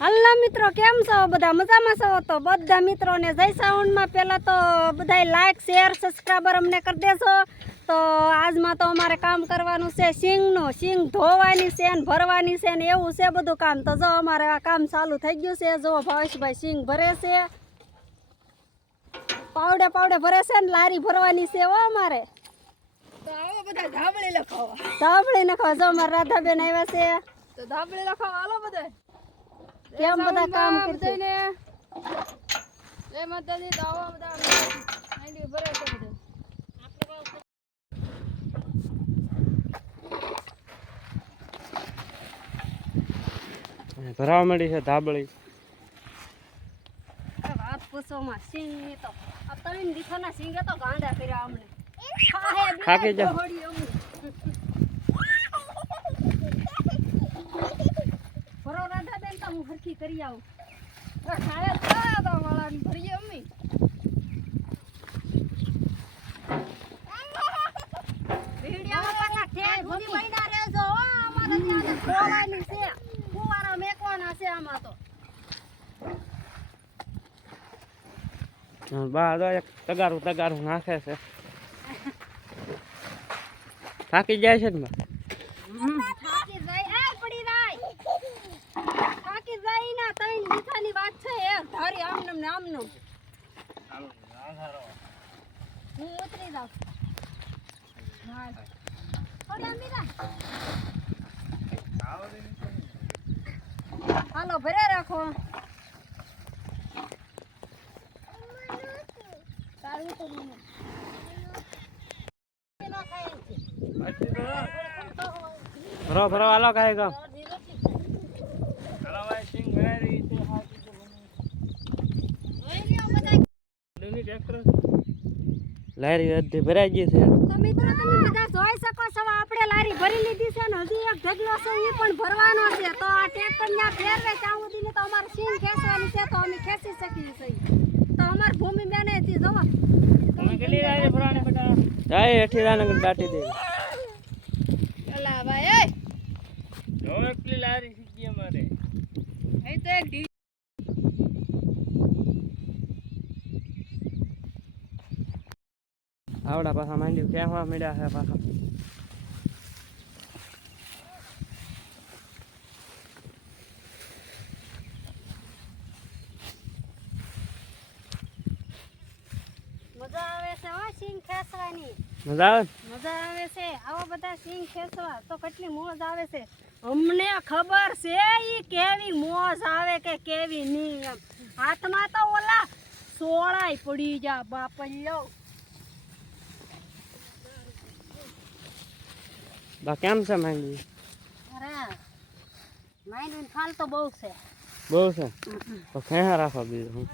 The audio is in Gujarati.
હલ્લો મિત્રો કેમ છો? બધા મજામાં છો? તો બધા મિત્રોને જય સાઉન્ડમાં પહેલાં તો બધાય લાઈક શેર સબસ્ક્રાઈબર અમને કરી દેશો તો આજમાં તો અમારે કામ કરવાનું છે સિંગનું. સિંગ ધોવાની છે ને ભરવાની છે ને એવું છે બધું કામ. તો જો અમારે આ કામ ચાલુ થઈ ગયું છે. જો ભાવેશભાઈ સિંગ ભરે છે. પાવડે પાવડે ભરે છે ને લારી ભરવાની છે હો અમારે. ધાબળી લખાવો. ધાબળી લખાવો. જો અમારે રાધાબેન આવ્યા છે. તો ધાબળી લખાવો. હાલો બધા કેમ બધા કામ કરશે ને જય માતાજી તો આવો બધા હાંડી ભરે છે બધું. ભરાવા મળી છે ધાબળી. વાત પૂછવામાં સિંહ તો. અત્યારે દીઠોના સિંગે તો ગાંડા કર્યા અમને. ખાહે જા. દોહડી અમને. ભરો રાધાબેન તો હું હરખી કરી આવું ખાયા હતા તો વાળાને ભરીએ અમ્મી વિડીયોમાં પાછા ઠેર સુધી બન્યા રહેજો હો અમારે ત્યાં તો ધોવાની છે. ફુવારા મેકવાના છે આમાં તો. બા તો એક તગારું તગારું નાખે છે. થાકી જાય છે ને બા થાકી જાય એ પડી જાય થાકી જાય ના ત્રણ દીઠાની વાત છે એ ધારી આમનમ ને આમનમ હું ઉતરી જાઉં. હાલો ભરે રાખો તારું તો ખાય. ભરો ભરો હાલો કાંઈ લારી અડધી ભરાઈ ગઈ છે. તો મિત્રો તમે બધા જોઈ શકો છો આપણે લારી ભરી લીધી છે ને હજી એક ઢગલો છે એ પણ ભરવાનો છે. તો આ ટ્રેક્ટર ત્યાં ફેરવે ત્યાં સુધીની તો અમારે સીન ખેંચવાની છે તો અમે ખેંચી શકીએ છીએ. તો અમાર ભૂમિ બેને હતી જોવા જાય હેઠી રાનગર દાટી દે. અલા ભાઈ એ. લારી શીખી અમારે. અહીં તો એક ઢી આવડા પાછા માંડી ક્યાં મળ્યા છે પાછા મજા આવે? મજા છે. બધા સીન ખેંચવા. તો કેટલી મોજ આવે છે. અમને ખબર છે ઈ કેવી મોજ આવે કે કેવી નહીં એમ. હાથમાં તો ઓલા સોળાય પડી જા બાપલ્યો. બા કેમ છે માંગી અરે માંગી ફાલ તો બહુ છે. બહુ છે? તો ક્યાં રાખો બીજું